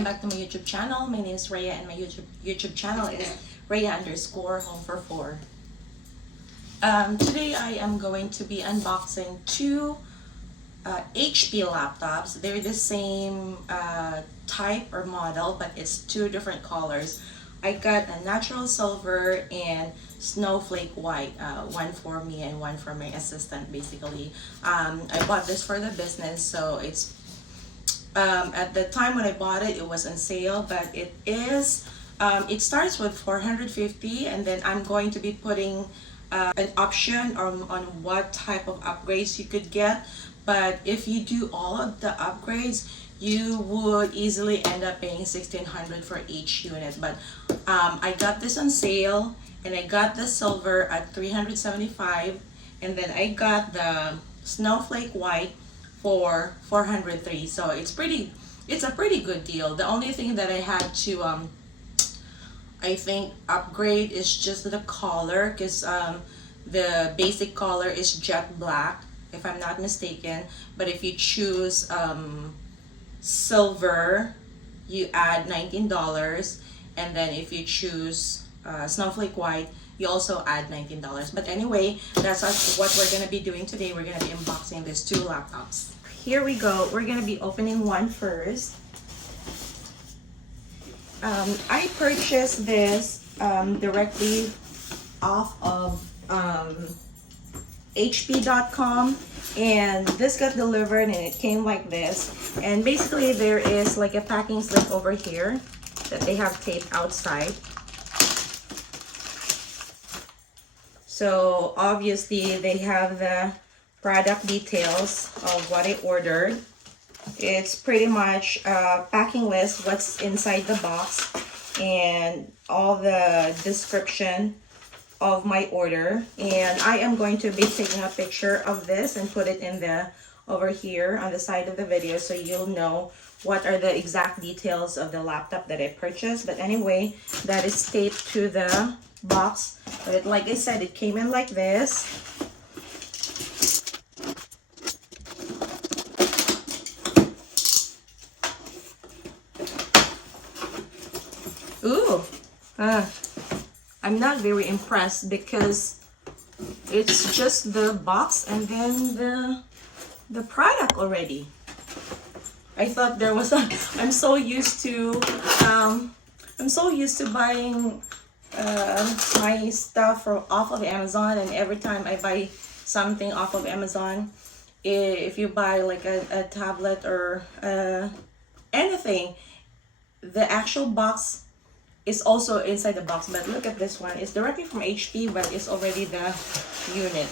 welcome back to my YouTube channel. My name is Rhea and my YouTube channel is Rhea_Home44. Today I am going to be unboxing two HP laptops. They're the same type or model, but it's two different colors. I got a natural silver and snowflake white, one for me and one for my assistant basically. I bought this for the business, so it's at the time when I bought it, it was on sale, but it is it starts with 450, and then I'm going to be putting an option on what type of upgrades you could get. But if you do all of the upgrades, you would easily end up paying 1,600 for each unit. But I got this on sale, and I got the silver at 375, and then I got the snowflake white for 403. So it's a pretty good deal. The only thing that I had to I think upgrade is just the color, because the basic color is jet black if I'm not mistaken. But if you choose silver, you add $19, and then if you choose snowflake white, you also add $19. But anyway, that's what we're going to be doing today. We're going to be unboxing these two laptops. Here we go. We're going to be opening one first. I purchased this directly off of HP.com, and this got delivered and it came like this. And basically there is like a packing slip over here that they have taped outside. So obviously they have the product details of what I ordered. It's pretty much a packing list, what's inside the box, and all the description of my order. And I am going to be taking a picture of this and put it in the over here on the side of the video, so you'll know what are the exact details of the laptop that I purchased. But anyway, that is taped to the box. But like I said, it came in like this. Ooh, I'm not very impressed because it's just the box and then the product already. I thought there was a. I'm so used to buying my stuff off of Amazon, and every time I buy something off of Amazon, if you buy like a tablet or anything, the actual box is also inside the box. But look at this one. It's directly from HP, but it's already the unit.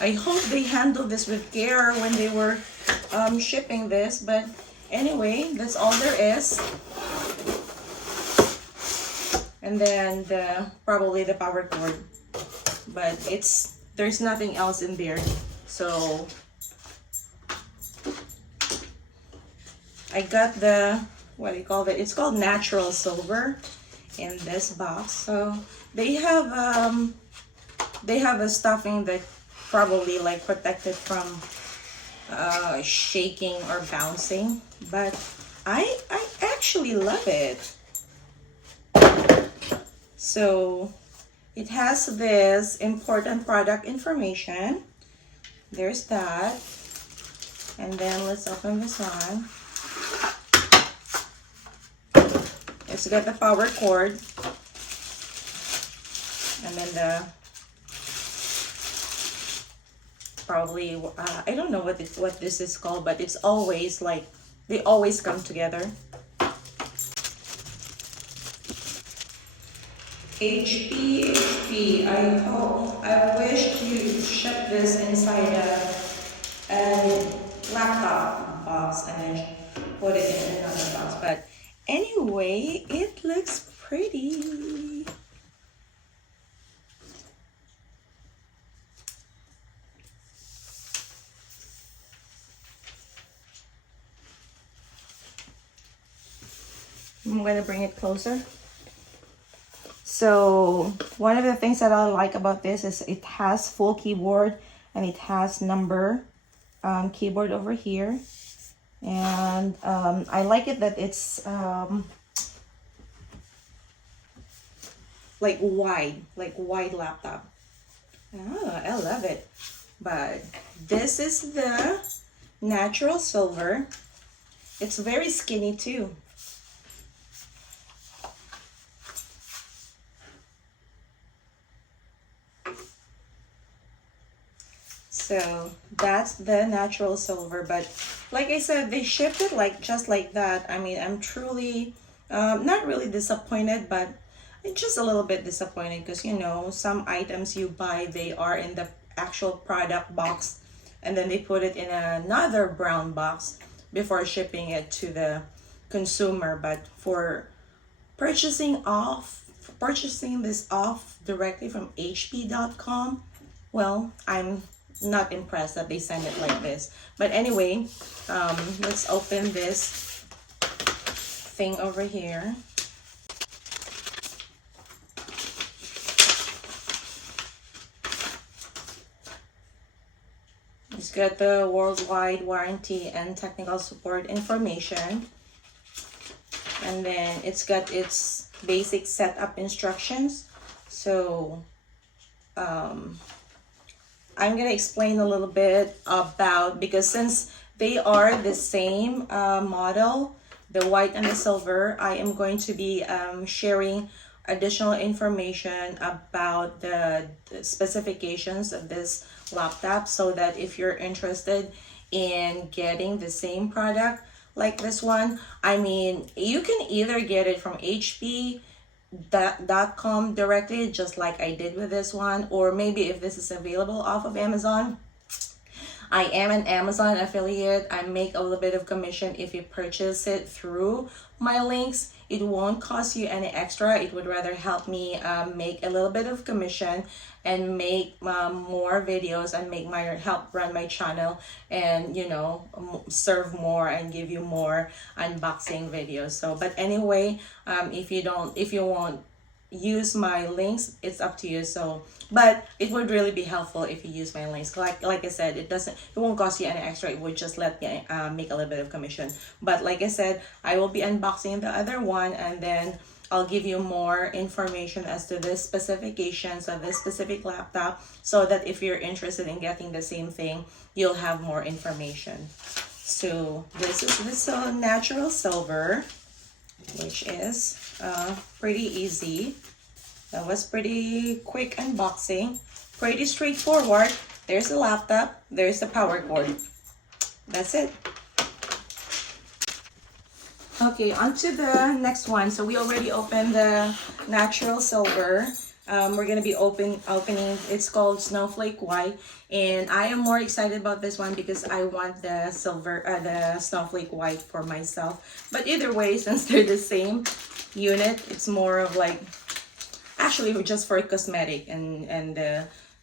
I hope they handled this with care when they were shipping this. But anyway, that's all there is. And then probably the power cord, but there's nothing else in there. So I got the, what do you call it? It's called natural silver in this box. So they have a stuffing that probably like protected from shaking or bouncing. But I actually love it. So it has this important product information. There's that. And then let's open this one. It's got the power cord, and then probably I don't know what this is called, but it's always like they always come together. HP. I wish to ship this inside a laptop box and then put it in another box. But anyway, it looks pretty. I'm going to bring it closer. So one of the things that I like about this is it has full keyboard, and it has number keyboard over here. And I like it that it's like wide laptop. Oh, I love it. But this is the natural silver. It's very skinny too. So that's the natural silver. But like I said, they shipped it like just like that. I mean, I'm truly not really disappointed, but just a little bit disappointed because you know some items you buy, they are in the actual product box and then they put it in another brown box before shipping it to the consumer. But for purchasing this off directly from hp.com, well, I'm not impressed that they send it like this. But anyway, let's open this thing over here. It's got the worldwide warranty and technical support information. And then it's got its basic setup instructions. So I'm gonna explain a little bit about, because since they are the same model, the white and the silver, I am going to be sharing additional information about the specifications of this laptop, so that if you're interested in getting the same product like this one, I mean, you can either get it from hp.com directly, just like I did with this one, or maybe if this is available off of Amazon. I am an Amazon affiliate. I make a little bit of commission if you purchase it through my links. It won't cost you any extra. It would rather help me make a little bit of commission and make more videos and help run my channel, and you know, serve more and give you more unboxing videos. So but anyway, if you won't use my links, it's up to you. So but it would really be helpful if you use my links. Like I said, it won't cost you any extra. It would just let me make a little bit of commission. But like I said, I will be unboxing the other one, and then I'll give you more information as to the specifications of this specific laptop, so that if you're interested in getting the same thing, you'll have more information. So this is this natural silver, which is pretty easy. That was pretty quick unboxing, pretty straightforward. There's the laptop, there's the power cord. That's it. Okay, on to the next one. So we already opened the natural silver. We're gonna be opening. It's called Snowflake White, and I am more excited about this one because I want the the Snowflake White for myself. But either way, since they're the same unit, it's more of like, actually just for cosmetic, and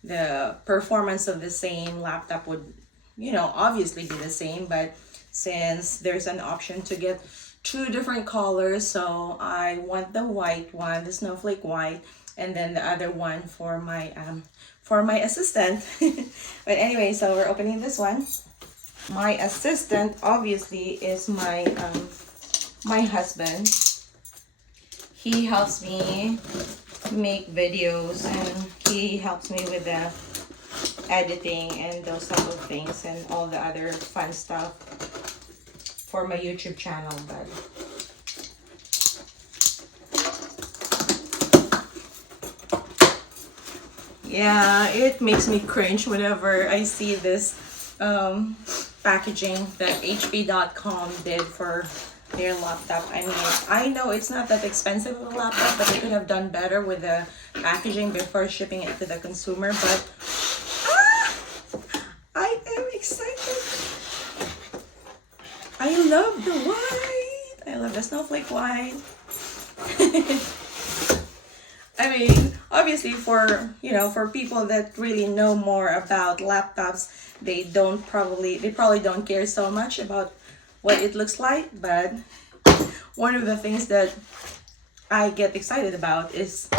the performance of the same laptop would, you know, obviously be the same. But since there's an option to get two different colors, so I want the white one, the Snowflake White, and then the other one for my assistant. But anyway, so we're opening this one. My assistant obviously is my my husband. He helps me make videos, and he helps me with the editing and those type of things and all the other fun stuff for my YouTube channel. But yeah, it makes me cringe whenever I see this packaging that hp.com did for their laptop. I mean, I know it's not that expensive of a laptop, but they could have done better with the packaging before shipping it to the consumer. But I am excited. I love the white. I love the Snowflake White. I mean, obviously for, you know, for people that really know more about laptops, they probably don't care so much about what it looks like. But one of the things that I get excited about is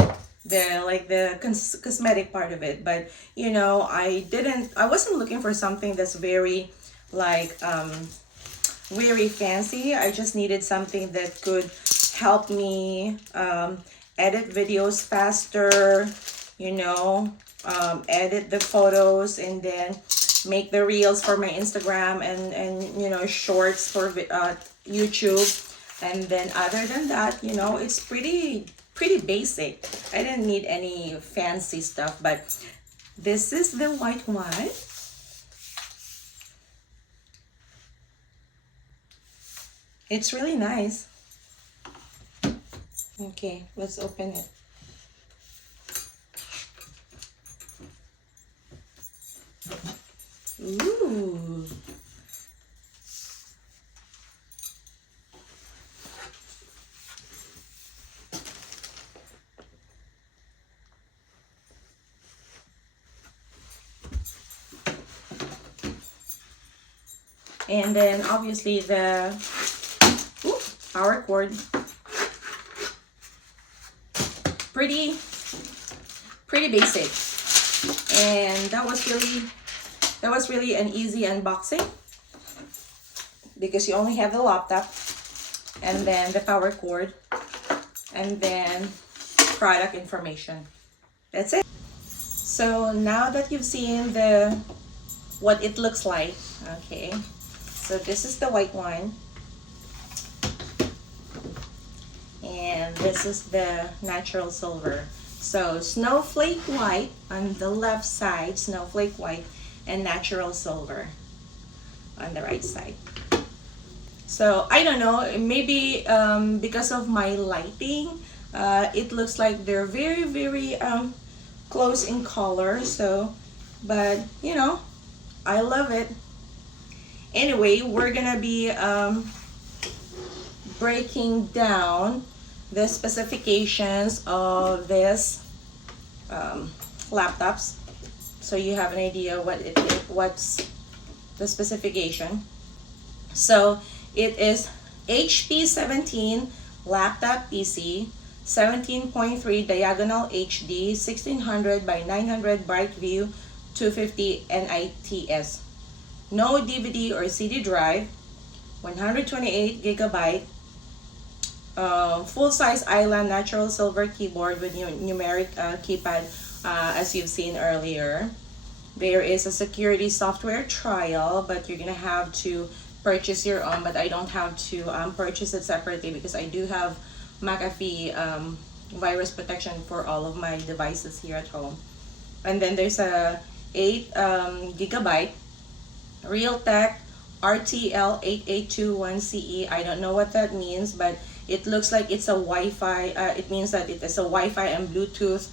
the cosmetic part of it. But you know, I wasn't looking for something that's very like very fancy. I just needed something that could help me edit videos faster, you know, edit the photos, and then make the reels for my Instagram, and you know, shorts for YouTube. And then other than that, you know, it's pretty basic. I didn't need any fancy stuff, but this is the white one. It's really nice. Okay, let's open it. Ooh. And then obviously the power cord. Pretty basic. And that was really an easy unboxing, because you only have the laptop and then the power cord and then product information. That's it. So now that you've seen what it looks like, okay, so this is the white one, and this is the natural silver. So snowflake white on the left side, snowflake white, and natural silver on the right side. So I don't know, maybe because of my lighting, it looks like they're very close in color. So, but you know, I love it. Anyway, we're gonna be breaking down the specifications of this laptops, so you have an idea what's the specification. So it is HP 17 laptop PC, 17.3 diagonal HD, 1600 by 900 bright view, 250 nits, no DVD or CD drive, 128 gigabyte, full-size island natural silver keyboard with numeric keypad, as you've seen earlier. There is a security software trial, but you're gonna have to purchase your own, but I don't have to purchase it separately because I do have McAfee virus protection for all of my devices here at home. And then there's a 8 gigabyte Realtek RTL 8821CE. I don't know what that means, but it looks like it's a Wi-Fi. It means that it is a Wi-Fi and Bluetooth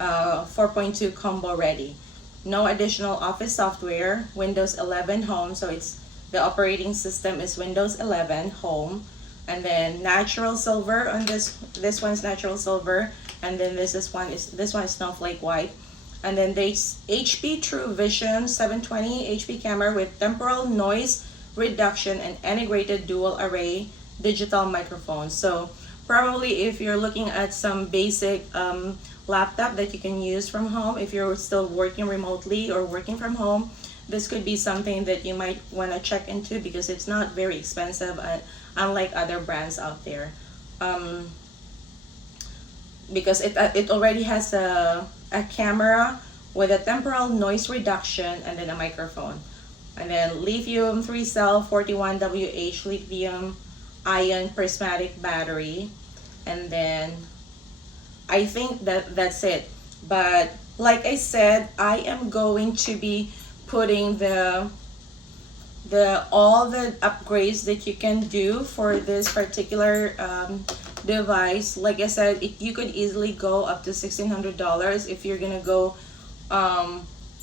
4.2 combo ready. No additional office software. Windows 11 Home, so it's the operating system is Windows 11 Home. And then natural silver on this one's natural silver, and then this one is snowflake white. And then there's HP True Vision 720 HP camera with temporal noise reduction and integrated dual array digital microphone. So probably if you're looking at some basic laptop that you can use from home, if you're still working remotely or working from home, this could be something that you might want to check into, because it's not very expensive, unlike other brands out there. Because it already has a camera with a temporal noise reduction and then a microphone. And then lithium 3 cell 41WH lithium ion prismatic battery. And then I think that's it. But like I said, I am going to be putting all the upgrades that you can do for this particular device. Like I said, you could easily go up to $1,600 if you're gonna go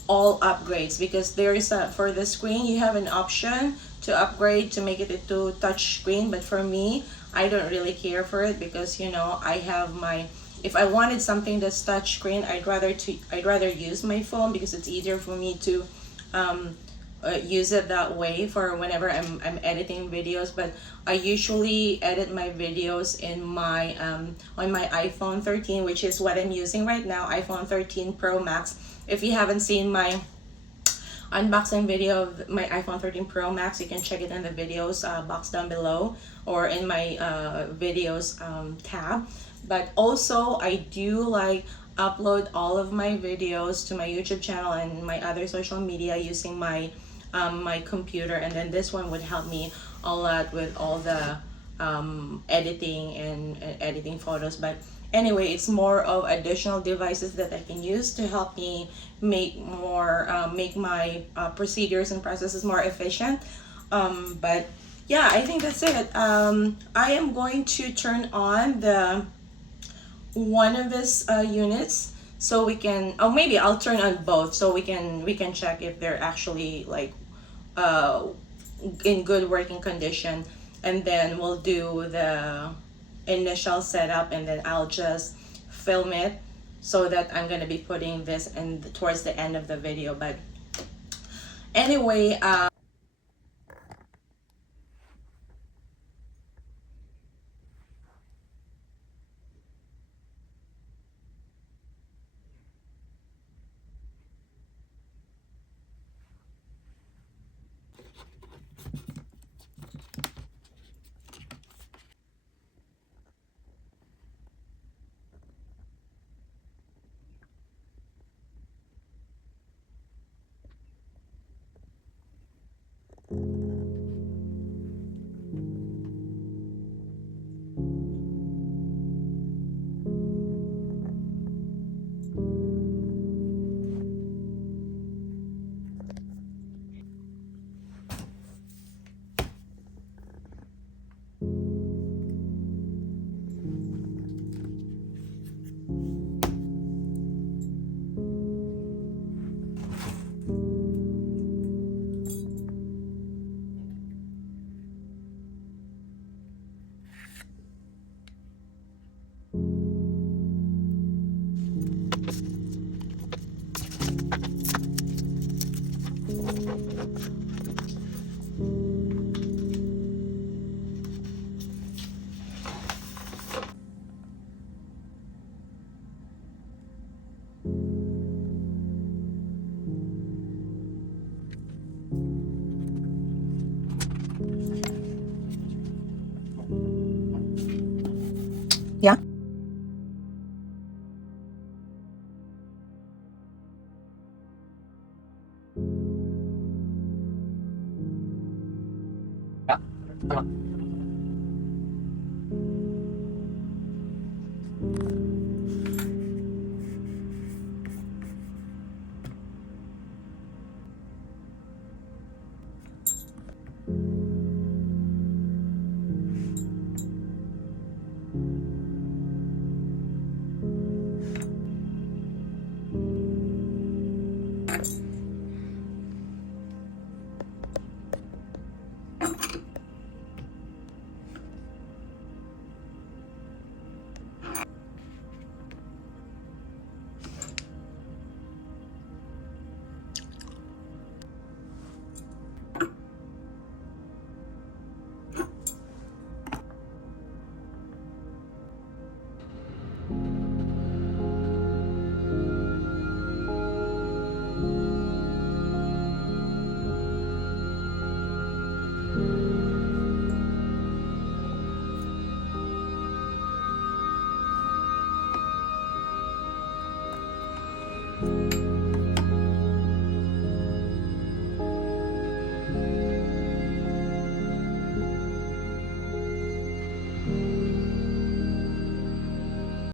all upgrades, because there is for the screen you have an option to upgrade to make it into touch screen. But for me, I don't really care for it, because you know, I have my, if I wanted something that's touch screen, I'd rather use my phone, because it's easier for me to use it that way for whenever I'm editing videos. But I usually edit my videos in my on my iPhone 13, which is what I'm using right now, iPhone 13 Pro Max. If you haven't seen my unboxing video of my iPhone 13 Pro Max. You can check it in the videos box down below, or in my videos tab. But also I do like upload all of my videos to my YouTube channel and my other social media using my my computer, and then this one would help me a lot with all the editing and editing photos. But anyway, it's more of additional devices that I can use to help me make more make my procedures and processes more efficient. But yeah, I think that's it. I am going to turn on the one of these units so we can, oh, maybe I'll turn on both so we can check if they're actually like uh in good working condition, and then we'll do the initial setup, and then I'll just film it so that I'm gonna be putting this in towards the end of the video. But anyway, yeah.